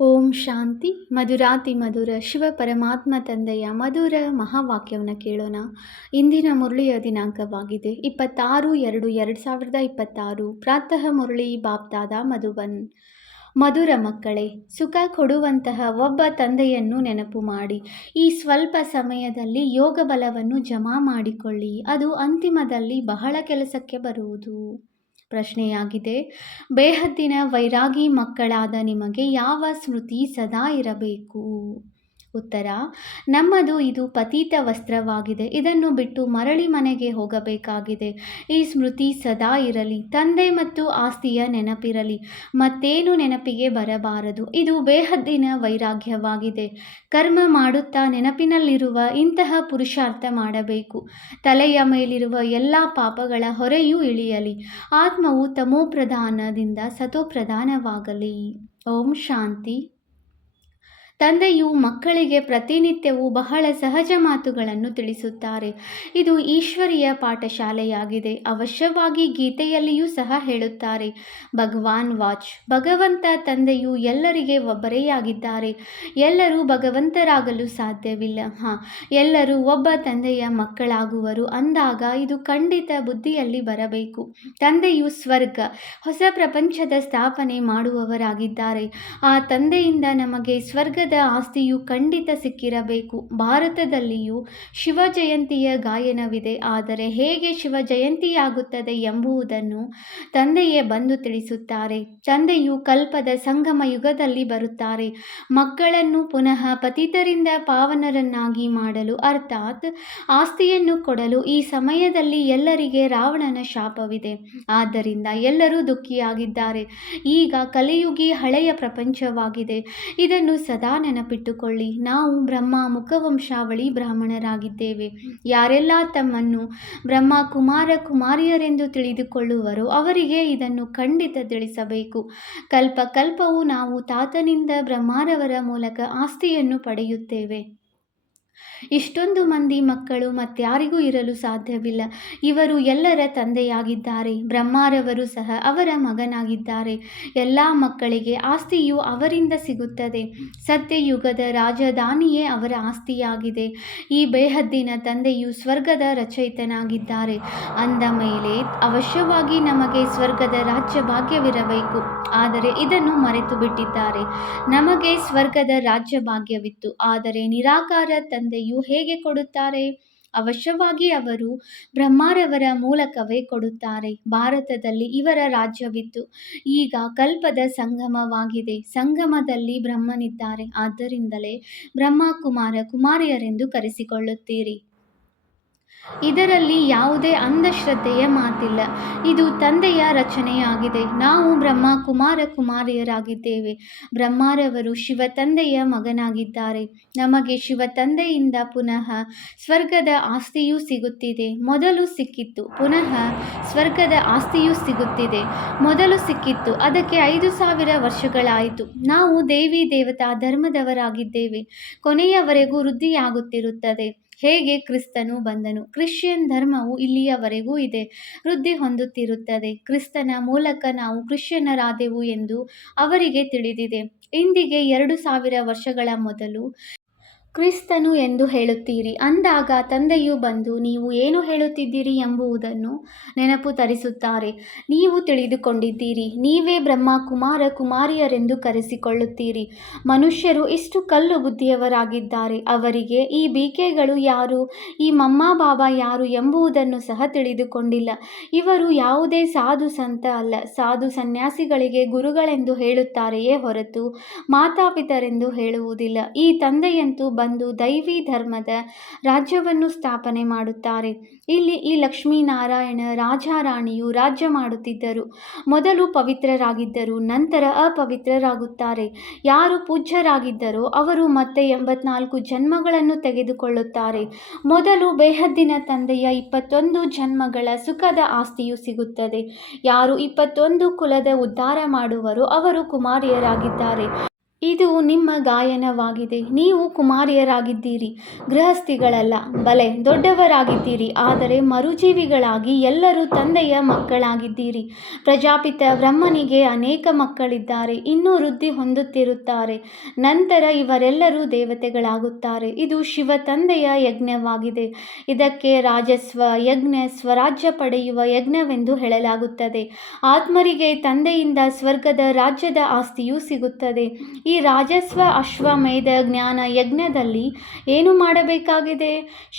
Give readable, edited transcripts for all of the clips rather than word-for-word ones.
ಓಂ ಶಾಂತಿ. ಮಧುರಾತಿ ಮಧುರ ಶಿವ ಪರಮಾತ್ಮ ತಂದೆಯ ಮಧುರ ಮಹಾವಾಕ್ಯವನ್ನು ಕೇಳೋಣ. ಇಂದಿನ ಮುರಳಿಯ ದಿನಾಂಕವಾಗಿದೆ 26/2/2026. ಪ್ರಾತಃ ಮುರಳಿ ಬಾಪ್ದಾದ ಮಧುಬನ್. ಮಧುರ ಮಕ್ಕಳೇ, ಸುಖ ಕೊಡುವಂತಹ ಒಬ್ಬ ತಂದೆಯನ್ನು ನೆನಪು ಮಾಡಿ ಈ ಸ್ವಲ್ಪ ಸಮಯದಲ್ಲಿ ಯೋಗ ಬಲವನ್ನು ಜಮಾ ಮಾಡಿಕೊಳ್ಳಿ. ಅದು ಅಂತಿಮದಲ್ಲಿ ಬಹಳ ಕೆಲಸಕ್ಕೆ ಬರುವುದು. ಪ್ರಶ್ನೆಯಾಗಿದೆ, ಬೇಹದ್ದಿನ ವೈರಾಗಿ ಮಕ್ಕಳಾದ ನಿಮಗೆ ಯಾವ ಸ್ಮೃತಿ ಸದಾ ಇರಬೇಕು? ಉತ್ತರ, ನಮ್ಮದು ಇದು ಪತೀತ ವಸ್ತ್ರವಾಗಿದೆ. ಇದನ್ನು ಬಿಟ್ಟು ಮರಳಿ ಮನೆಗೆ ಹೋಗಬೇಕಾಗಿದೆ. ಈ ಸ್ಮೃತಿ ಸದಾ ಇರಲಿ. ತಂದೆ ಮತ್ತು ಆಸ್ತಿಯ ನೆನಪಿರಲಿ. ಮತ್ತೇನು ನೆನಪಿಗೆ ಬರಬಾರದು. ಇದು ಬೇಹದ್ದಿನ ವೈರಾಗ್ಯವಾಗಿದೆ. ಕರ್ಮ ಮಾಡುತ್ತಾ ನೆನಪಿನಲ್ಲಿರುವ ಇಂತಹ ಪುರುಷಾರ್ಥ ಮಾಡಬೇಕು. ತಲೆಯ ಮೇಲಿರುವ ಎಲ್ಲ ಪಾಪಗಳ ಹೊರೆಯೂ ಇಳಿಯಲಿ. ಆತ್ಮವು ತಮೋಪ್ರಧಾನದಿಂದ ಸತೋಪ್ರಧಾನವಾಗಲಿ. ಓಂ ಶಾಂತಿ. ತಂದೆಯು ಮಕ್ಕಳಿಗೆ ಪ್ರತಿನಿತ್ಯವೂ ಬಹಳ ಸಹಜ ಮಾತುಗಳನ್ನು ತಿಳಿಸುತ್ತಾರೆ. ಇದು ಈಶ್ವರೀಯ ಪಾಠಶಾಲೆಯಾಗಿದೆ. ಅವಶ್ಯವಾಗಿ ಗೀತೆಯಲ್ಲಿಯೂ ಸಹ ಹೇಳುತ್ತಾರೆ, ಭಗವಾನ್ ವಾಚ್. ಭಗವಂತ ತಂದೆಯು ಎಲ್ಲರಿಗೆ ಒಬ್ಬರೇ ಆಗಿದ್ದಾರೆ. ಎಲ್ಲರೂ ಭಗವಂತರಾಗಲು ಸಾಧ್ಯವಿಲ್ಲ. ಎಲ್ಲರೂ ಒಬ್ಬ ತಂದೆಯ ಮಕ್ಕಳಾಗುವರು ಅಂದಾಗ ಇದು ಖಂಡಿತ ಬುದ್ಧಿಯಲ್ಲಿ ಬರಬೇಕು. ತಂದೆಯು ಸ್ವರ್ಗ, ಹೊಸ ಪ್ರಪಂಚದ ಸ್ಥಾಪನೆ ಮಾಡುವವರಾಗಿದ್ದಾರೆ. ಆ ತಂದೆಯಿಂದ ನಮಗೆ ಸ್ವರ್ಗದ ಆಸ್ತಿಯು ಖಂಡಿತ ಸಿಕ್ಕಿರಬೇಕು. ಭಾರತದಲ್ಲಿಯೂ ಶಿವ ಜಯಂತಿಯ ಗಾಯನವಿದೆ. ಆದರೆ ಹೇಗೆ ಶಿವ ಜಯಂತಿಯಾಗುತ್ತದೆ ಎಂಬುದನ್ನು ತಂದೆಯೇ ಬಂದು ತಿಳಿಸುತ್ತಾರೆ. ತಂದೆಯು ಕಲ್ಪದ ಸಂಗಮ ಯುಗದಲ್ಲಿ ಬರುತ್ತಾರೆ. ಮಕ್ಕಳನ್ನು ಪುನಃ ಪತಿತರಿಂದ ಪಾವನರನ್ನಾಗಿ ಮಾಡಲು, ಅರ್ಥಾತ್ ಆಸ್ತಿಯನ್ನು ಕೊಡಲು. ಈ ಸಮಯದಲ್ಲಿ ಎಲ್ಲರಿಗೆ ರಾವಣನ ಶಾಪವಿದೆ. ಆದ್ದರಿಂದ ಎಲ್ಲರೂ ದುಃಖಿಯಾಗಿದ್ದಾರೆ. ಈಗ ಕಲಿಯುಗಿ ಹಳೆಯ ಪ್ರಪಂಚವಾಗಿದೆ. ಇದನ್ನು ಸದಾ ನೆನಪಿಟ್ಟುಕೊಳ್ಳಿ. ನಾವು ಬ್ರಹ್ಮ ಮುಖವಂಶಾವಳಿ ಬ್ರಾಹ್ಮಣರಾಗಿದ್ದೇವೆ. ಯಾರೆಲ್ಲ ತಮ್ಮನ್ನು ಬ್ರಹ್ಮ ಕುಮಾರ ಕುಮಾರಿಯರೆಂದು ತಿಳಿದುಕೊಳ್ಳುವರೋ ಅವರಿಗೆ ಇದನ್ನು ಖಂಡಿತ ತಿಳಿಸಬೇಕು. ಕಲ್ಪ ಕಲ್ಪವೂ ನಾವು ತಾತನಿಂದ ಬ್ರಹ್ಮರವರ ಮೂಲಕ ಆಸ್ತಿಯನ್ನು ಪಡೆಯುತ್ತೇವೆ. ಇಷ್ಟೊಂದು ಮಂದಿ ಮಕ್ಕಳು ಮತ್ಯಾರಿಗೂ ಇರಲು ಸಾಧ್ಯವಿಲ್ಲ. ಇವರು ಎಲ್ಲರ ತಂದೆಯಾಗಿದ್ದಾರೆ. ಬ್ರಹ್ಮರವರು ಸಹ ಅವರ ಮಗನಾಗಿದ್ದಾರೆ. ಎಲ್ಲ ಮಕ್ಕಳಿಗೆ ಆಸ್ತಿಯು ಅವರಿಂದ ಸಿಗುತ್ತದೆ. ಸತ್ಯಯುಗದ ರಾಜಧಾನಿಯೇ ಅವರ ಆಸ್ತಿಯಾಗಿದೆ. ಈ ಬೇಹದ್ದಿನ ತಂದೆಯು ಸ್ವರ್ಗದ ರಚಯಿತನಾಗಿದ್ದಾರೆ. ಅಂದ ಮೇಲೆ ಅವಶ್ಯವಾಗಿ ನಮಗೆ ಸ್ವರ್ಗದ ರಾಜ್ಯ ಭಾಗ್ಯವಿರಬೇಕು. ಆದರೆ ಇದನ್ನು ಮರೆತು ಬಿಟ್ಟಿದ್ದಾರೆ. ನಮಗೆ ಸ್ವರ್ಗದ ರಾಜ್ಯ ಭಾಗ್ಯವಿತ್ತು. ಆದರೆ ನಿರಾಕಾರ ತಂದೆಯು ಹೇಗೆ ಕೊಡುತ್ತಾರೆ? ಅವಶ್ಯವಾಗಿ ಅವರು ಬ್ರಹ್ಮರವರ ಮೂಲಕವೇ ಕೊಡುತ್ತಾರೆ. ಭಾರತದಲ್ಲಿ ಇವರ ರಾಜ್ಯವಿತ್ತು. ಈಗ ಕಲ್ಪದ ಸಂಗಮವಾಗಿದೆ. ಸಂಗಮದಲ್ಲಿ ಬ್ರಹ್ಮನಿದ್ದಾರೆ. ಆದ್ದರಿಂದಲೇ ಬ್ರಹ್ಮ ಕುಮಾರ ಕುಮಾರಿಯರೆಂದು ಕರೆಸಿಕೊಳ್ಳುತ್ತೀರಿ. ಇದರಲ್ಲಿ ಯಾವುದೇ ಅಂಧಶ್ರದ್ಧೆಯ ಮಾತಿಲ್ಲ. ಇದು ತಂದೆಯ ರಚನೆಯಾಗಿದೆ. ನಾವು ಬ್ರಹ್ಮ ಕುಮಾರ ಕುಮಾರಿಯರಾಗಿದ್ದೇವೆ. ಬ್ರಹ್ಮರವರು ಶಿವ ತಂದೆಯ ಮಗನಾಗಿದ್ದಾರೆ. ನಮಗೆ ಶಿವ ತಂದೆಯಿಂದ ಪುನಃ ಸ್ವರ್ಗದ ಆಸ್ತಿಯೂ ಸಿಗುತ್ತಿದೆ. ಮೊದಲು ಸಿಕ್ಕಿತ್ತು, ಪುನಃ ಸ್ವರ್ಗದ ಆಸ್ತಿಯೂ ಸಿಗುತ್ತಿದೆ. ಮೊದಲು ಸಿಕ್ಕಿತ್ತು, ಅದಕ್ಕೆ 5,000 ವರ್ಷಗಳಾಯಿತು. ನಾವು ದೇವಿ ದೇವತಾ ಧರ್ಮದವರಾಗಿದ್ದೇವೆ. ಕೊನೆಯವರೆಗೂ ವೃದ್ಧಿಯಾಗುತ್ತಿರುತ್ತದೆ. ಹೇಗೆ ಕ್ರಿಸ್ತನು ಬಂದನು, ಕ್ರಿಶ್ಚಿಯನ್ ಧರ್ಮವು ಇಲ್ಲಿಯವರೆಗೂ ಇದೆ, ವೃದ್ಧಿ ಹೊಂದುತ್ತಿರುತ್ತದೆ. ಕ್ರಿಸ್ತನ ಮೂಲಕ ನಾವು ಕ್ರಿಶ್ಚಿಯನ್ನರಾದೆವು ಎಂದು ಅವರಿಗೆ ತಿಳಿದಿದೆ. ಇಂದಿಗೆ 2,000 ವರ್ಷಗಳ ಮೊದಲು ಕ್ರಿಸ್ತನು ಎಂದು ಹೇಳುತ್ತೀರಿ. ಅಂದಾಗ ತಂದೆಯು ಬಂದು ನೀವು ಏನು ಹೇಳುತ್ತಿದ್ದೀರಿ ಎಂಬುದನ್ನು ನೆನಪು ತರಿಸುತ್ತಾರೆ. ನೀವು ತಿಳಿದುಕೊಂಡಿದ್ದೀರಿ. ನೀವೇ ಬ್ರಹ್ಮ ಕುಮಾರ ಕುಮಾರಿಯರೆಂದು ಕರೆಸಿಕೊಳ್ಳುತ್ತೀರಿ. ಮನುಷ್ಯರು ಇಷ್ಟು ಕಲ್ಲು ಬುದ್ಧಿಯವರಾಗಿದ್ದಾರೆ. ಅವರಿಗೆ ಈ ಬಿಕೆಗಳು ಯಾರು, ಈ ಮಮ್ಮಾ ಬಾಬಾ ಯಾರು ಎಂಬುದನ್ನು ಸಹ ತಿಳಿದುಕೊಂಡಿಲ್ಲ. ಇವರು ಯಾವುದೇ ಸಾಧು ಸಂತ ಅಲ್ಲ. ಸಾಧು ಸನ್ಯಾಸಿಗಳಿಗೆ ಗುರುಗಳೆಂದು ಹೇಳುತ್ತಾರೆಯೇ ಹೊರತು ಮಾತಾಪಿತರೆಂದು ಹೇಳುವುದಿಲ್ಲ. ಈ ತಂದೆಯಂತೂ ಬಂದು ದೈವಿ ಧರ್ಮದ ರಾಜ್ಯವನ್ನು ಸ್ಥಾಪನೆ ಮಾಡುತ್ತಾರೆ. ಇಲ್ಲಿ ಈ ಲಕ್ಷ್ಮೀನಾರಾಯಣ ರಾಜಾರಾಣಿಯು ರಾಜ್ಯ ಮಾಡುತ್ತಿದ್ದರು. ಮೊದಲು ಪವಿತ್ರರಾಗಿದ್ದರು, ನಂತರ ಅಪವಿತ್ರರಾಗುತ್ತಾರೆ. ಯಾರು ಪೂಜ್ಯರಾಗಿದ್ದರೋ ಅವರು ಮತ್ತೆ 84 ಜನ್ಮಗಳನ್ನು ತೆಗೆದುಕೊಳ್ಳುತ್ತಾರೆ. ಮೊದಲು ಬೇಹದ್ದಿನ ತಂದೆಯ 21 ಜನ್ಮಗಳ ಸುಖದ ಆಸ್ತಿಯು ಸಿಗುತ್ತದೆ. ಯಾರು 21 ಕುಲದ ಉದ್ಧಾರ ಮಾಡುವರೋ ಅವರು ಕುಮಾರಿಯರಾಗಿದ್ದಾರೆ. ಇದು ನಿಮ್ಮ ಗಾಯನವಾಗಿದೆ. ನೀವು ಕುಮಾರಿಯರಾಗಿದ್ದೀರಿ, ಗೃಹಸ್ಥಿಗಳಲ್ಲ. ಬಲೆ ದೊಡ್ಡವರಾಗಿದ್ದೀರಿ, ಆದರೆ ಮರುಜೀವಿಗಳಾಗಿ ಎಲ್ಲರೂ ತಂದೆಯ ಮಕ್ಕಳಾಗಿದ್ದೀರಿ. ಪ್ರಜಾಪಿತ ಬ್ರಹ್ಮನಿಗೆ ಅನೇಕ ಮಕ್ಕಳಿದ್ದಾರೆ, ಇನ್ನೂ ವೃದ್ಧಿ ಹೊಂದುತ್ತಿರುತ್ತಾರೆ. ನಂತರ ಇವರೆಲ್ಲರೂ ದೇವತೆಗಳಾಗುತ್ತಾರೆ. ಇದು ಶಿವ ತಂದೆಯ ಯಜ್ಞವಾಗಿದೆ. ಇದಕ್ಕೆ ರಾಜಸ್ವ ಯಜ್ಞ, ಸ್ವರಾಜ್ಯ ಪಡೆಯುವ ಯಜ್ಞವೆಂದು ಹೇಳಲಾಗುತ್ತದೆ. ಆತ್ಮರಿಗೆ ತಂದೆಯಿಂದ ಸ್ವರ್ಗದ ರಾಜ್ಯದ ಆಸ್ತಿಯೂ ಸಿಗುತ್ತದೆ. ಈ ರಾಜಸ್ವ ಅಶ್ವಮೇಧ ಜ್ಞಾನ ಯಜ್ಞದಲ್ಲಿ ಏನು ಮಾಡಬೇಕಾಗಿದೆ?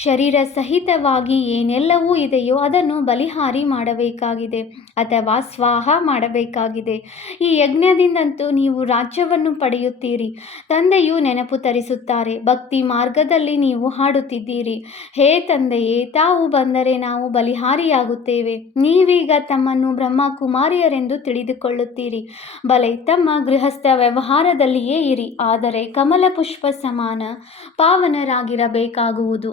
ಶರೀರ ಸಹಿತವಾಗಿ ಏನೆಲ್ಲವೂ ಇದೆಯೋ ಅದನ್ನು ಬಲಿಹಾರಿ ಮಾಡಬೇಕಾಗಿದೆ ಅಥವಾ ಸ್ವಾಹ ಮಾಡಬೇಕಾಗಿದೆ. ಈ ಯಜ್ಞದಿಂದಂತೂ ನೀವು ರಾಜ್ಯವನ್ನು ಪಡೆಯುತ್ತೀರಿ. ತಂದೆಯು ನೆನಪು ತರಿಸುತ್ತಾರೆ. ಭಕ್ತಿ ಮಾರ್ಗದಲ್ಲಿ ನೀವು ಹಾಡುತ್ತಿದ್ದೀರಿ, ಹೇ ತಂದೆಯೇ, ತಾವು ಬಂದರೆ ನಾವು ಬಲಿಹಾರಿಯಾಗುತ್ತೇವೆ. ನೀವೀಗ ತಮ್ಮನ್ನು ಬ್ರಹ್ಮಕುಮಾರಿಯರೆಂದು ತಿಳಿದುಕೊಳ್ಳುತ್ತೀರಿ. ಬಲೆ ತಮ್ಮ ಗೃಹಸ್ಥ ವ್ಯವಹಾರದಲ್ಲಿಯೇ ಇರಿ, ಆದರೆ ಕಮಲ ಪುಷ್ಪ ಸಮಾನ ಪಾವನರಾಗಿರಬೇಕಾಗುವುದು.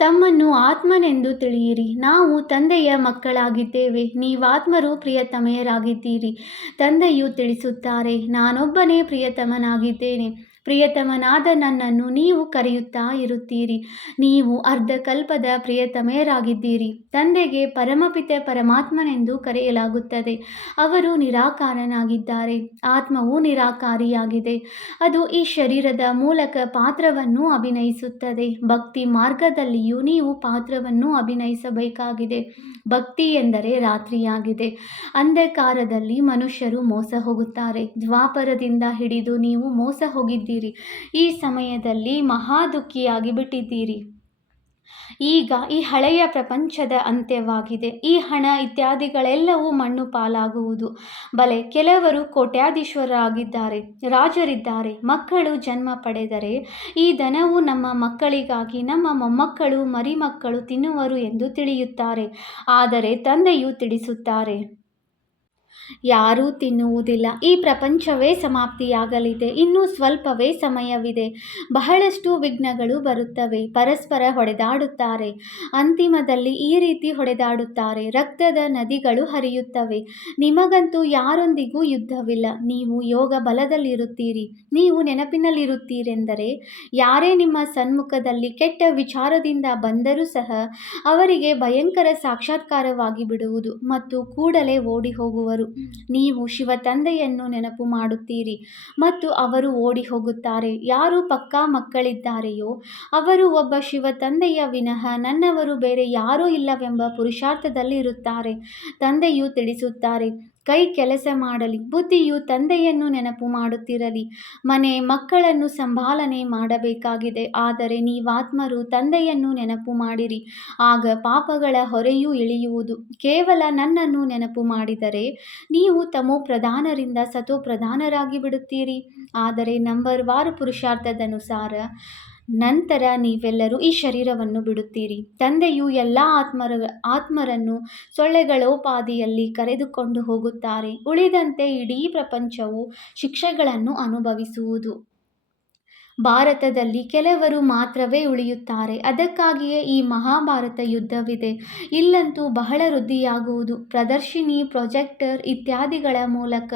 ತಮ್ಮನ್ನು ಆತ್ಮನೆಂದು ತಿಳಿಯಿರಿ. ನಾವು ತಂದೆಯ ಮಕ್ಕಳಾಗಿದ್ದೇವೆ, ನೀವಾತ್ಮರು ಪ್ರಿಯತಮೆಯರಾಗಿದ್ದೀರಿ. ತಂದೆಯು ತಿಳಿಸುತ್ತಾರೆ, ನಾನೊಬ್ಬನೇ ಪ್ರಿಯತಮನಾಗಿದ್ದೇನೆ. ಪ್ರಿಯತಮನಾದ ನನ್ನನ್ನು ನೀವು ಕರೆಯುತ್ತಾ ಇರುತ್ತೀರಿ. ನೀವು ಅರ್ಧಕಲ್ಪದ ಪ್ರಿಯತಮೆಯರಾಗಿದ್ದೀರಿ. ತಂದೆಗೆ ಪರಮಪಿತ ಪರಮಾತ್ಮನೆಂದು ಕರೆಯಲಾಗುತ್ತದೆ. ಅವರು ನಿರಾಕಾರನಾಗಿದ್ದಾರೆ. ಆತ್ಮವು ನಿರಾಕಾರಿಯಾಗಿದೆ. ಅದು ಈ ಶರೀರದ ಮೂಲಕ ಪಾತ್ರವನ್ನು ಅಭಿನಯಿಸುತ್ತದೆ. ಭಕ್ತಿ ಮಾರ್ಗದಲ್ಲಿಯೂ ನೀವು ಪಾತ್ರವನ್ನು ಅಭಿನಯಿಸಬೇಕಾಗಿದೆ. ಭಕ್ತಿ ಎಂದರೆ ರಾತ್ರಿಯಾಗಿದೆ. ಅಂಧಕಾರದಲ್ಲಿ ಮನುಷ್ಯರು ಮೋಸ ಹೋಗುತ್ತಾರೆ. ದ್ವಾಪರದಿಂದ ಹಿಡಿದು ನೀವು ಮೋಸ ಹೋಗಿದ್ದೀರಿ. ಈ ಸಮಯದಲ್ಲಿ ಮಹಾ ದುಃಖಿಯಾಗಿ ಬಿಟ್ಟಿದ್ದೀರಿ. ಈಗ ಈ ಹಳೆಯ ಪ್ರಪಂಚದ ಅಂತ್ಯವಾಗಿದೆ. ಈ ಹಣ ಇತ್ಯಾದಿಗಳೆಲ್ಲವೂ ಮಣ್ಣು ಪಾಲಾಗುವುದು. ಬಲೆ ಕೆಲವರು ಕೋಟ್ಯಾಧೀಶ್ವರರಾಗಿದ್ದಾರೆ, ರಾಜರಿದ್ದಾರೆ. ಮಕ್ಕಳು ಜನ್ಮ ಪಡೆದರೆ ಈ ಧನವು ನಮ್ಮ ಮಕ್ಕಳಿಗಾಗಿ ನಮ್ಮ ಮೊಮ್ಮಕ್ಕಳು ಮರಿಮಕ್ಕಳು ತಿನ್ನುವರು ಎಂದು ತಿಳಿಯುತ್ತಾರೆ. ಆದರೆ ತಂದೆಯು ತಿಳಿಸುತ್ತಾರೆ, ಯಾರೂ ತಿನ್ನುವುದಿಲ್ಲ. ಈ ಪ್ರಪಂಚವೇ ಸಮಾಪ್ತಿಯಾಗಲಿದೆ. ಇನ್ನೂ ಸ್ವಲ್ಪವೇ ಸಮಯವಿದೆ. ಬಹಳಷ್ಟು ವಿಘ್ನಗಳು ಬರುತ್ತವೆ. ಪರಸ್ಪರ ಹೊಡೆದಾಡುತ್ತಾರೆ. ಅಂತಿಮದಲ್ಲಿ ಈ ರೀತಿ ಹೊಡೆದಾಡುತ್ತಾರೆ. ರಕ್ತದ ನದಿಗಳು ಹರಿಯುತ್ತವೆ. ನಿಮಗಂತೂ ಯಾರೊಂದಿಗೂ ಯುದ್ಧವಿಲ್ಲ. ನೀವು ಯೋಗ ಬಲದಲ್ಲಿರುತ್ತೀರಿ. ನೀವು ನೆನಪಿನಲ್ಲಿರುತ್ತೀರೆಂದರೆ ಯಾರೇ ನಿಮ್ಮ ಸನ್ಮುಖದಲ್ಲಿ ಕೆಟ್ಟ ವಿಚಾರದಿಂದ ಬಂದರೂ ಸಹ ಅವರಿಗೆ ಭಯಂಕರ ಸಾಕ್ಷಾತ್ಕಾರವಾಗಿ ಬಿಡುವುದು ಮತ್ತು ಕೂಡಲೇ ಓಡಿ ಹೋಗುವರು. ನೀವು ಶಿವ ತಂದೆಯನ್ನು ನೆನಪು ಮಾಡುತ್ತೀರಿ ಮತ್ತು ಅವರು ಓಡಿ ಹೋಗುತ್ತಾರೆ. ಯಾರು ಪಕ್ಕಾ ಮಕ್ಕಳಿದ್ದಾರೆಯೋ ಅವರು ಒಬ್ಬ ಶಿವ ತಂದೆಯ ವಿನಃ ನನ್ನವರು ಬೇರೆ ಯಾರೂ ಇಲ್ಲವೆಂಬ ಪುರುಷಾರ್ಥದಲ್ಲಿ ಇರುತ್ತಾರೆ. ತಂದೆಯು ತಿಳಿಸುತ್ತಾರೆ, ಕೈ ಕೆಲಸ ಮಾಡಲಿ, ಬುದ್ಧಿಯು ತಂದೆಯನ್ನು ನೆನಪು ಮಾಡುತ್ತಿರಲಿ. ಮನೆ ಮಕ್ಕಳನ್ನು ಸಂಭಾಲನೆ ಮಾಡಬೇಕಾಗಿದೆ. ಆದರೆ ನೀವಾತ್ಮರು ತಂದೆಯನ್ನು ನೆನಪು ಮಾಡಿರಿ, ಆಗ ಪಾಪಗಳ ಹೊರೆಯೂ ಇಳಿಯುವುದು. ಕೇವಲ ನನ್ನನ್ನು ನೆನಪು ಮಾಡಿದರೆ ನೀವು ತಮೋ ಪ್ರಧಾನರಿಂದ ಸತೋ ಪ್ರಧಾನರಾಗಿ ಬಿಡುತ್ತೀರಿ. ಆದರೆ ನಂಬರ್ವಾರು ಪುರುಷಾರ್ಥದನುಸಾರ ನಂತರ ನೀವೆಲ್ಲರೂ ಈ ಶರೀರವನ್ನು ಬಿಡುತ್ತೀರಿ. ತಂದೆಯು ಎಲ್ಲ ಆತ್ಮರನ್ನು ಸೊಳ್ಳೆಗಳೋಪಾದಿಯಲ್ಲಿ ಕರೆದುಕೊಂಡು ಹೋಗುತ್ತಾರೆ. ಉಳಿದಂತೆ ಇಡೀ ಪ್ರಪಂಚವು ಶಿಕ್ಷೆಗಳನ್ನು ಅನುಭವಿಸುವುದು. ಭಾರತದಲ್ಲಿ ಕೆಲವರು ಮಾತ್ರವೇ ಉಳಿಯುತ್ತಾರೆ. ಅದಕ್ಕಾಗಿಯೇ ಈ ಮಹಾಭಾರತ ಯುದ್ಧವಿದೆ. ಇಲ್ಲಂತೂ ಬಹಳ ವೃದ್ಧಿಯಾಗುವುದು. ಪ್ರದರ್ಶಿನಿ, ಪ್ರೊಜೆಕ್ಟರ್ ಇತ್ಯಾದಿಗಳ ಮೂಲಕ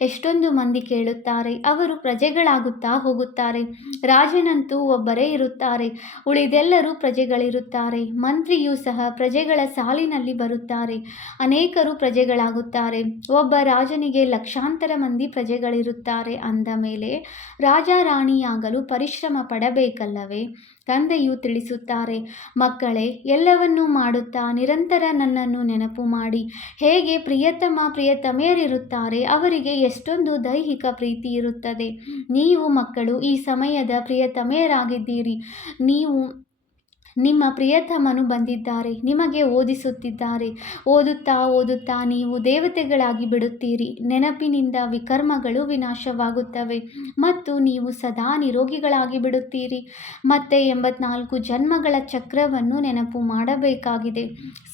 ಎಷ್ಟೊಂದು ಮಂದಿ ಕೇಳುತ್ತಾರೆ. ಅವರು ಪ್ರಜೆಗಳಾಗುತ್ತಾ ಹೋಗುತ್ತಾರೆ. ರಾಜನಂತೂ ಒಬ್ಬರೇ ಇರುತ್ತಾರೆ, ಉಳಿದೆಲ್ಲರೂ ಪ್ರಜೆಗಳಿರುತ್ತಾರೆ. ಮಂತ್ರಿಯೂ ಸಹ ಪ್ರಜೆಗಳ ಸಾಲಿನಲ್ಲಿ ಬರುತ್ತಾರೆ. ಅನೇಕರು ಪ್ರಜೆಗಳಾಗುತ್ತಾರೆ. ಒಬ್ಬ ರಾಜನಿಗೆ ಲಕ್ಷಾಂತರ ಮಂದಿ ಪ್ರಜೆಗಳಿರುತ್ತಾರೆ. ಅಂದ ಮೇಲೆ ರಾಜ ರಾಣಿಯಾಗಲು ಪರಿಶ್ರಮ ಪಡಬೇಕಲ್ಲವೇ? ತಂದೆಯು ತಿಳಿಸುತ್ತಾರೆ, ಮಕ್ಕಳೇ, ಎಲ್ಲವನ್ನೂ ಮಾಡುತ್ತಾ ನಿರಂತರ ನನ್ನನ್ನು ನೆನಪು ಮಾಡಿ. ಹೇಗೆ ಪ್ರಿಯತಮೆಯರಿರುತ್ತಾರೆ, ಅವರಿಗೆ ಎಷ್ಟೊಂದು ದೈಹಿಕ ಪ್ರೀತಿ ಇರುತ್ತದೆ. ನೀವು ಮಕ್ಕಳು ಈ ಸಮಯದ ಪ್ರಿಯತಮೆಯರಾಗಿದ್ದೀರಿ. ನಿಮ್ಮ ಪ್ರಿಯತಮನು ಬಂದಿದ್ದಾರೆ, ನಿಮಗೆ ಓದಿಸುತ್ತಿದ್ದಾರೆ. ಓದುತ್ತಾ ನೀವು ದೇವತೆಗಳಾಗಿ ಬಿಡುತ್ತೀರಿ. ನೆನಪಿನಿಂದ ವಿಕರ್ಮಗಳು ವಿನಾಶವಾಗುತ್ತವೆ ಮತ್ತು ನೀವು ಸದಾ ನಿರೋಗಿಗಳಾಗಿ ಬಿಡುತ್ತೀರಿ. ಮತ್ತೆ 84 ಜನ್ಮಗಳ ಚಕ್ರವನ್ನು ನೆನಪು ಮಾಡಬೇಕಾಗಿದೆ.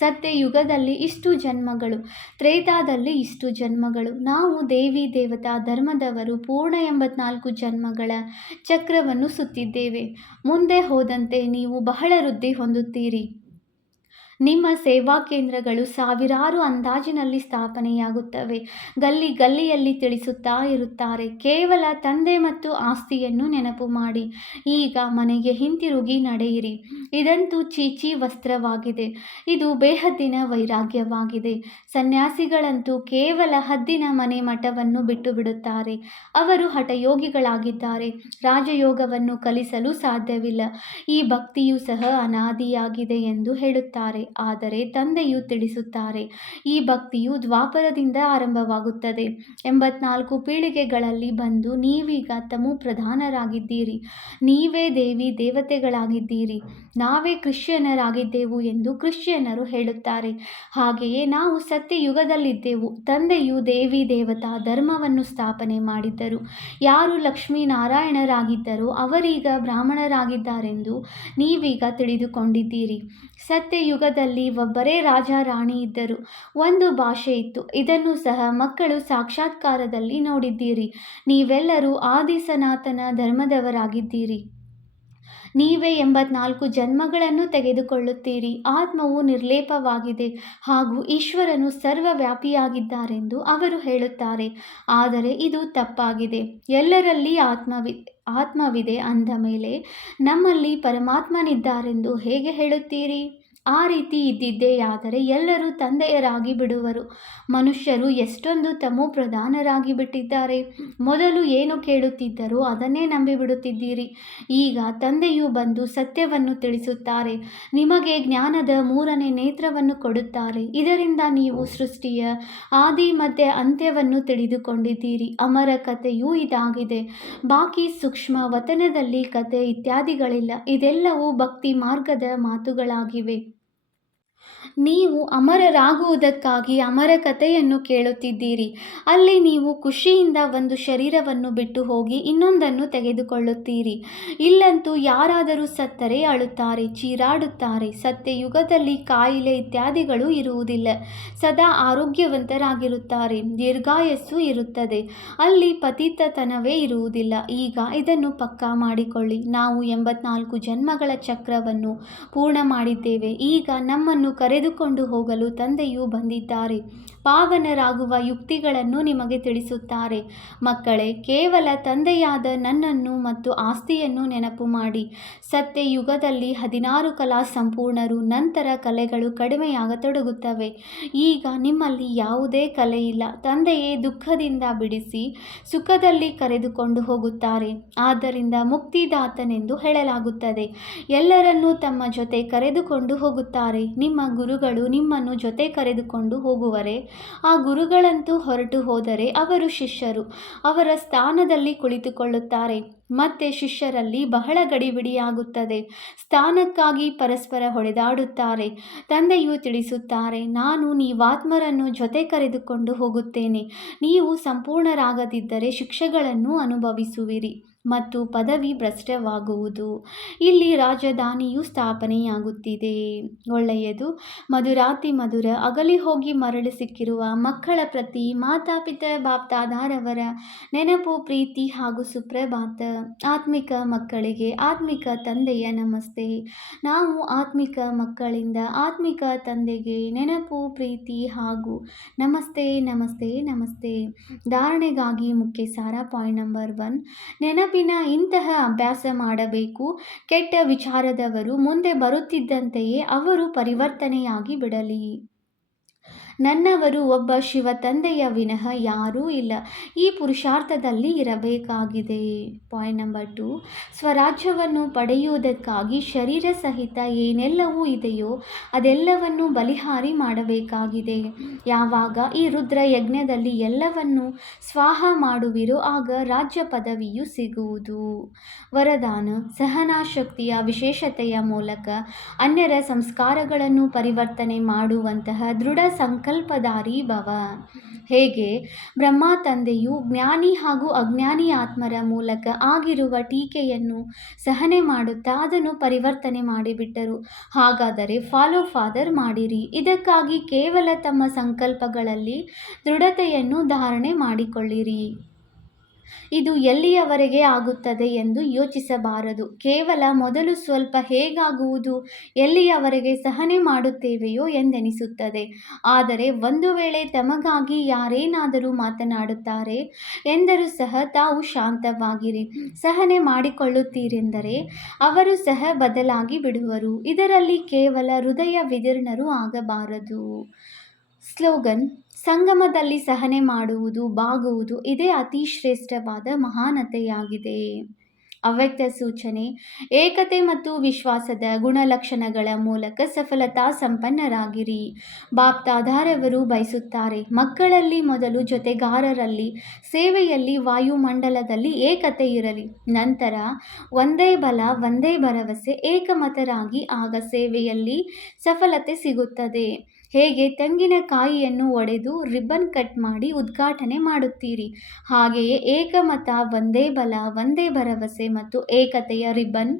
ಸತ್ಯಯುಗದಲ್ಲಿ ಇಷ್ಟು ಜನ್ಮಗಳು, ತ್ರೇತಾದಲ್ಲಿ ಇಷ್ಟು ಜನ್ಮಗಳು. ನಾವು ದೇವಿ ದೇವತಾ ಧರ್ಮದವರು ಪೂರ್ಣ 84 ಜನ್ಮಗಳ ಚಕ್ರವನ್ನು ಸುತ್ತಿದ್ದೇವೆ. ಮುಂದೆ ಹೋದಂತೆ ನೀವು ಬಹಳ ವೃದ್ಧಿ ಹೊಂದುತ್ತೀರಿ. ನಿಮ್ಮ ಸೇವಾ ಕೇಂದ್ರಗಳು ಸಾವಿರಾರು ಅಂದಾಜಿನಲ್ಲಿ ಸ್ಥಾಪನೆಯಾಗುತ್ತವೆ. ಗಲ್ಲಿ ಗಲ್ಲಿಯಲ್ಲಿ ತಿಳಿಸುತ್ತಾ ಇರುತ್ತಾರೆ, ಕೇವಲ ತಂದೆ ಮತ್ತು ಆಸ್ತಿಯನ್ನು ನೆನಪು ಮಾಡಿ. ಈಗ ಮನೆಗೆ ಹಿಂತಿರುಗಿ ನಡೆಯಿರಿ. ಇದಂತೂ ಚೀಚಿ ವಸ್ತ್ರವಾಗಿದೆ. ಇದು ಬೇಹದ್ದಿನ ವೈರಾಗ್ಯವಾಗಿದೆ. ಸನ್ಯಾಸಿಗಳಂತೂ ಕೇವಲ ಹದ್ದಿನ ಮನೆ ಮಠವನ್ನು ಬಿಟ್ಟು ಬಿಡುತ್ತಾರೆ. ಅವರು ಹಠಯೋಗಿಗಳಾಗಿದ್ದಾರೆ. ರಾಜಯೋಗವನ್ನು ಕಲಿಸಲು ಸಾಧ್ಯವಿಲ್ಲ. ಈ ಭಕ್ತಿಯೂ ಸಹ ಅನಾದಿಯಾಗಿದೆ ಎಂದು ಹೇಳುತ್ತಾರೆ. ಆದರೆ ತಂದೆಯು ತಿಳಿಸುತ್ತಾರೆ, ಈ ಭಕ್ತಿಯು ದ್ವಾಪರದಿಂದ ಆರಂಭವಾಗುತ್ತದೆ. 84 ಪೀಳಿಗೆಗಳಲ್ಲಿ ಬಂದು ನೀವೀಗ ತಮು ಪ್ರಧಾನರಾಗಿದ್ದೀರಿ. ನೀವೇ ದೇವಿ ದೇವತೆಗಳಾಗಿದ್ದೀರಿ. ನಾವೇ ಕ್ರಿಶ್ಚಿಯನರಾಗಿದ್ದೆವು ಎಂದು ಕ್ರಿಶ್ಚಿಯನರು ಹೇಳುತ್ತಾರೆ. ಹಾಗೆಯೇ ನಾವು ಸತ್ಯಯುಗದಲ್ಲಿದ್ದೆವು. ತಂದೆಯು ದೇವಿ ದೇವತಾ ಧರ್ಮವನ್ನು ಸ್ಥಾಪನೆ ಮಾಡಿದ್ದರು. ಯಾರು ಲಕ್ಷ್ಮೀನಾರಾಯಣರಾಗಿದ್ದರೋ ಅವರೀಗ ಬ್ರಾಹ್ಮಣರಾಗಿದ್ದಾರೆಂದು ನೀವೀಗ ತಿಳಿದುಕೊಂಡಿದ್ದೀರಿ. ಸತ್ಯಯುಗದಲ್ಲಿ ಒಬ್ಬರೇ ರಾಜ ರಾಣಿ ಇದ್ದರು. ಒಂದು ಭಾಷೆ ಇತ್ತು. ಇದನ್ನು ಸಹ ಮಕ್ಕಳು ಸಾಕ್ಷಾತ್ಕಾರದಲ್ಲಿ ನೋಡಿದ್ದೀರಿ. ನೀವೆಲ್ಲರೂ ಆದಿ ಸನಾತನ ಧರ್ಮದವರಾಗಿದ್ದೀರಿ. ನೀವೇ 84 ಜನ್ಮಗಳನ್ನು ತೆಗೆದುಕೊಳ್ಳುತ್ತೀರಿ. ಆತ್ಮವು ನಿರ್ಲೇಪವಾಗಿದೆ ಹಾಗೂ ಈಶ್ವರನು ಸರ್ವವ್ಯಾಪಿಯಾಗಿದ್ದಾರೆಂದು ಅವರು ಹೇಳುತ್ತಾರೆ. ಆದರೆ ಇದು ತಪ್ಪಾಗಿದೆ. ಎಲ್ಲರಲ್ಲಿ ಆತ್ಮವಿದೆ ಅಂದ ಮೇಲೆ ನಮ್ಮಲ್ಲಿ ಪರಮಾತ್ಮನಿದ್ದಾರೆಂದು ಹೇಗೆ ಹೇಳುತ್ತೀರಿ? ಆ ರೀತಿ ಇದ್ದಿದ್ದೆಯಾದರೆ ಎಲ್ಲರೂ ತಂದೆಯರಾಗಿ ಬಿಡುವರು. ಮನುಷ್ಯರು ಎಷ್ಟೊಂದು ತಮೋ ಪ್ರಧಾನರಾಗಿ ಬಿಟ್ಟಿದ್ದಾರೆ. ಮೊದಲು ಏನು ಕೇಳುತ್ತಿದ್ದರೋ ಅದನ್ನೇ ನಂಬಿಬಿಡುತ್ತಿದ್ದೀರಿ. ಈಗ ತಂದೆಯು ಬಂದು ಸತ್ಯವನ್ನು ತಿಳಿಸುತ್ತಾರೆ. ನಿಮಗೆ ಜ್ಞಾನದ 3ನೇ ನೇತ್ರವನ್ನು ಕೊಡುತ್ತಾರೆ. ಇದರಿಂದ ನೀವು ಸೃಷ್ಟಿಯ ಆದಿ ಮಧ್ಯ ಅಂತ್ಯವನ್ನು ತಿಳಿದುಕೊಂಡಿದ್ದೀರಿ. ಅಮರ ಕಥೆಯೂ ಇದಾಗಿದೆ. ಬಾಕಿ ಸೂಕ್ಷ್ಮ ವತನದಲ್ಲಿ ಕಥೆ ಇತ್ಯಾದಿಗಳಿಲ್ಲ. ಇದೆಲ್ಲವೂ ಭಕ್ತಿ ಮಾರ್ಗದ ಮಾತುಗಳಾಗಿವೆ. ನೀವು ಅಮರರಾಗುವುದಕ್ಕಾಗಿ ಅಮರ ಕಥೆಯನ್ನು ಕೇಳುತ್ತಿದ್ದೀರಿ. ಅಲ್ಲಿ ನೀವು ಖುಷಿಯಿಂದ ಒಂದು ಶರೀರವನ್ನು ಬಿಟ್ಟು ಹೋಗಿ ಇನ್ನೊಂದನ್ನು ತೆಗೆದುಕೊಳ್ಳುತ್ತೀರಿ. ಇಲ್ಲಂತೂ ಯಾರಾದರೂ ಸತ್ತರೆ ಅಳುತ್ತಾರೆ, ಚೀರಾಡುತ್ತಾರೆ. ಸತ್ಯಯುಗದಲ್ಲಿ ಕಾಯಿಲೆ ಇತ್ಯಾದಿಗಳು ಇರುವುದಿಲ್ಲ. ಸದಾ ಆರೋಗ್ಯವಂತರಾಗಿರುತ್ತಾರೆ. ದೀರ್ಘಾಯಸ್ಸು ಇರುತ್ತದೆ. ಅಲ್ಲಿ ಪತಿತತನವೇ ಇರುವುದಿಲ್ಲ. ಈಗ ಇದನ್ನು ಪಕ್ಕಾ ಮಾಡಿಕೊಳ್ಳಿ. ನಾವು 84 ಜನ್ಮಗಳ ಚಕ್ರವನ್ನು ಪೂರ್ಣ ಮಾಡಿದ್ದೇವೆ. ಈಗ ನಮ್ಮನ್ನು ಕರೆದುಕೊಂಡು ಹೋಗಲು ತಂದೆಯು ಬಂದಿದ್ದಾರೆ. ಪಾವನರಾಗುವ ಯುಕ್ತಿಗಳನ್ನು ನಿಮಗೆ ತಿಳಿಸುತ್ತಾರೆ. ಮಕ್ಕಳೇ, ಕೇವಲ ತಂದೆಯಾದ ನನ್ನನ್ನು ಮತ್ತು ಆಸ್ತಿಯನ್ನು ನೆನಪು ಮಾಡಿ. ಸತ್ಯಯುಗದಲ್ಲಿ 16 ಕಲಾ ಸಂಪೂರ್ಣರು. ನಂತರ ಕಲೆಗಳು ಕಡಿಮೆಯಾಗತೊಡಗುತ್ತವೆ. ಈಗ ನಿಮ್ಮಲ್ಲಿ ಯಾವುದೇ ಕಲೆ ಇಲ್ಲ. ತಂದೆಯೇ ದುಃಖದಿಂದ ಬಿಡಿಸಿ ಸುಖದಲ್ಲಿ ಕರೆದುಕೊಂಡು ಹೋಗುತ್ತಾರೆ. ಆದ್ದರಿಂದ ಮುಕ್ತಿದಾತನೆಂದು ಹೇಳಲಾಗುತ್ತದೆ. ಎಲ್ಲರನ್ನೂ ತಮ್ಮ ಜೊತೆ ಕರೆದುಕೊಂಡು ಹೋಗುತ್ತಾರೆ. ನಿಮ್ಮ ಗುರುಗಳು ನಿಮ್ಮನ್ನು ಜೊತೆ ಕರೆದುಕೊಂಡು ಹೋಗುವರೆ? ಆ ಗುರುಗಳಂತೂ ಹೊರಟು ಹೋದರೆ ಅವರು ಶಿಷ್ಯರು ಅವರ ಸ್ಥಾನದಲ್ಲಿ ಕುಳಿತುಕೊಳ್ಳುತ್ತಾರೆ. ಮತ್ತೆ ಶಿಷ್ಯರಲ್ಲಿ ಬಹಳ ಗಡಿಬಿಡಿಯಾಗುತ್ತದೆ. ಸ್ಥಾನಕ್ಕಾಗಿ ಪರಸ್ಪರ ಹೊಡೆದಾಡುತ್ತಾರೆ. ತಂದೆಯು ತಿಳಿಸುತ್ತಾರೆ, ನಾನು ನೀವಾತ್ಮರನ್ನು ಜೊತೆ ಕರೆದುಕೊಂಡು ಹೋಗುತ್ತೇನೆ. ನೀವು ಸಂಪೂರ್ಣರಾಗದಿದ್ದರೆ ಶಿಕ್ಷೆಗಳನ್ನು ಅನುಭವಿಸುವಿರಿ ಮತ್ತು ಪದವಿ ಭ್ರಷ್ಟವಾಗುವುದು. ಇಲ್ಲಿ ರಾಜಧಾನಿಯು ಸ್ಥಾಪನೆಯಾಗುತ್ತಿದೆ. ಒಳ್ಳೆಯದು. ಮಧುರಾತಿ ಮಧುರ. ಅಗಲಿ ಹೋಗಿ ಮರಳಿ ಸಿಕ್ಕಿರುವ ಮಕ್ಕಳ ಪ್ರತಿ ಮಾತಾಪಿತ ಬಾಪ್ದಾದಾರವರ ನೆನಪು, ಪ್ರೀತಿ ಹಾಗೂ ಸುಪ್ರಭಾತ. ಆತ್ಮಿಕ ಮಕ್ಕಳಿಗೆ ಆತ್ಮಿಕ ತಂದೆಯ ನಮಸ್ತೆ. ನಾವು ಆತ್ಮಿಕ ಮಕ್ಕಳಿಂದ ಆತ್ಮಿಕ ತಂದೆಗೆ ನೆನಪು, ಪ್ರೀತಿ ಹಾಗೂ ನಮಸ್ತೆ ನಮಸ್ತೆ ನಮಸ್ತೆ. ಧಾರಣೆಗಾಗಿ ಮುಖ್ಯ ಸಾರ. ಪಾಯಿಂಟ್ ನಂಬರ್ 1, ನೆನಪಿನ ಇಂತಹ ಅಭ್ಯಾಸ ಮಾಡಬೇಕು. ಕೆಟ್ಟ ವಿಚಾರದವರು ಮುಂದೆ ಬರುತ್ತಿದ್ದಂತೆಯೇ ಅವರು ಪರಿವರ್ತನೆಯಾಗಿ ಬಿಡಲಿ. ನನ್ನವರು ಒಬ್ಬ ಶಿವ ತಂದೆಯ ವಿನಃ ಯಾರೂ ಇಲ್ಲ. ಈ ಪುರುಷಾರ್ಥದಲ್ಲಿ ಇರಬೇಕಾಗಿದೆ. ಪಾಯಿಂಟ್ ನಂಬರ್ 2, ಸ್ವರಾಜ್ಯವನ್ನು ಪಡೆಯುವುದಕ್ಕಾಗಿ ಶರೀರ ಸಹಿತ ಏನೆಲ್ಲವೂ ಇದೆಯೋ ಅದೆಲ್ಲವನ್ನು ಬಲಿಹಾರಿ ಮಾಡಬೇಕಾಗಿದೆ. ಯಾವಾಗ ಈ ರುದ್ರ ಯಜ್ಞದಲ್ಲಿ ಎಲ್ಲವನ್ನೂ ಸ್ವಾಹ ಮಾಡುವಿರೋ ಆಗ ರಾಜ್ಯ ಪದವಿಯು ಸಿಗುವುದು. ವರದಾನ: ಸಹನಾಶಕ್ತಿಯ ವಿಶೇಷತೆಯ ಮೂಲಕ ಅನ್ಯರ ಸಂಸ್ಕಾರಗಳನ್ನು ಪರಿವರ್ತನೆ ಮಾಡುವಂತಹ ದೃಢ ಸಂಕಲ್ಪಧಾರಿ ಭವ. ಹೇಗೆ ಬ್ರಹ್ಮ ತಂದೆಯು ಜ್ಞಾನಿ ಹಾಗೂ ಅಜ್ಞಾನಿ ಆತ್ಮರ ಮೂಲಕ ಆಗಿರುವ ಟೀಕೆಯನ್ನು ಸಹನೆ ಮಾಡುತ್ತಾ ಅದನ್ನು ಪರಿವರ್ತನೆ ಮಾಡಿಬಿಟ್ಟರು. ಹಾಗಾದರೆ ಫಾಲೋ ಫಾದರ್ ಮಾಡಿರಿ. ಇದಕ್ಕಾಗಿ ಕೇವಲ ತಮ್ಮ ಸಂಕಲ್ಪಗಳಲ್ಲಿ ದೃಢತೆಯನ್ನು ಧಾರಣೆ ಮಾಡಿಕೊಳ್ಳಿರಿ. ಇದು ಎಲ್ಲಿಯವರೆಗೆ ಆಗುತ್ತದೆ ಎಂದು ಯೋಚಿಸಬಾರದು. ಕೇವಲ ಮೊದಲು ಸ್ವಲ್ಪ ಹೇಗಾಗುವುದು, ಎಲ್ಲಿಯವರೆಗೆ ಸಹನೆ ಮಾಡುತ್ತೇವೆಯೋ ಎಂದೆನಿಸುತ್ತದೆ. ಆದರೆ ಒಂದು ವೇಳೆ ತಮಗಾಗಿ ಯಾರೇನಾದರೂ ಮಾತನಾಡುತ್ತಾರೆ ಎಂದರೂ ಸಹ ತಾವು ಶಾಂತವಾಗಿರಿ. ಸಹನೆ ಮಾಡಿಕೊಳ್ಳುತ್ತೀರೆಂದರೆ ಅವರು ಸಹ ಬದಲಾಗಿ ಬಿಡುವರು. ಇದರಲ್ಲಿ ಕೇವಲ ಹೃದಯ ವಿದೀರ್ಣರು ಆಗಬಾರದು. ಸ್ಲೋಗನ್: ಸಂಗಮದಲ್ಲಿ ಸಹನೆ ಮಾಡುವುದು, ಬಾಗುವುದು ಇದೇ ಅತಿ ಶ್ರೇಷ್ಠವಾದ ಮಹಾನತೆಯಾಗಿದೆ. ಅವ್ಯಕ್ತ ಸೂಚನೆ: ಏಕತೆ ಮತ್ತು ವಿಶ್ವಾಸದ ಗುಣಲಕ್ಷಣಗಳ ಮೂಲಕ ಸಫಲತಾ ಸಂಪನ್ನರಾಗಿರಿ. ಬಾಪ್ದಾದಾರವರು ಬಯಸುತ್ತಾರೆ, ಮಕ್ಕಳಲ್ಲಿ ಮೊದಲು, ಜೊತೆಗಾರರಲ್ಲಿ, ಸೇವೆಯಲ್ಲಿ, ವಾಯುಮಂಡಲದಲ್ಲಿ ಏಕತೆ ಇರಲಿ. ನಂತರ ಒಂದೇ ಬಲ, ಒಂದೇ ಭರವಸೆ, ಏಕಮತರಾಗಿ ಆಗ ಸೇವೆಯಲ್ಲಿ ಸಫಲತೆ ಸಿಗುತ್ತದೆ. ಹೇಗೆ ತೆಂಗಿನಕಾಯಿಯನ್ನು ಒಡೆದು ರಿಬ್ಬನ್ ಕಟ್ ಮಾಡಿ ಉದ್ಘಾಟನೆ ಮಾಡುತ್ತೀರಿ, ಹಾಗೆಯೇ ಏಕಮತ, ಒಂದೇ ಬಲ, ಒಂದೇ ಭರವಸೆ ಮತ್ತು ಏಕತೆಯ ರಿಬ್ಬನ್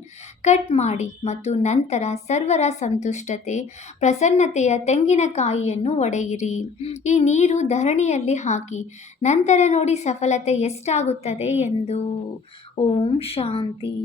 ಕಟ್ ಮಾಡಿ ಮತ್ತು ನಂತರ ಸರ್ವರ ಸಂತುಷ್ಟತೆ, ಪ್ರಸನ್ನತೆಯ ತೆಂಗಿನಕಾಯಿಯನ್ನು ಒಡೆಯಿರಿ. ಈ ನೀರು ಧರಣಿಯಲ್ಲಿ ಹಾಕಿ, ನಂತರ ನೋಡಿ ಸಫಲತೆ ಎಷ್ಟಾಗುತ್ತದೆ ಎಂದು. ಓಂ ಶಾಂತಿ.